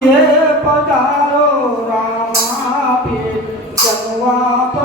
પધારો રામા પીર જમવા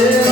Yeah.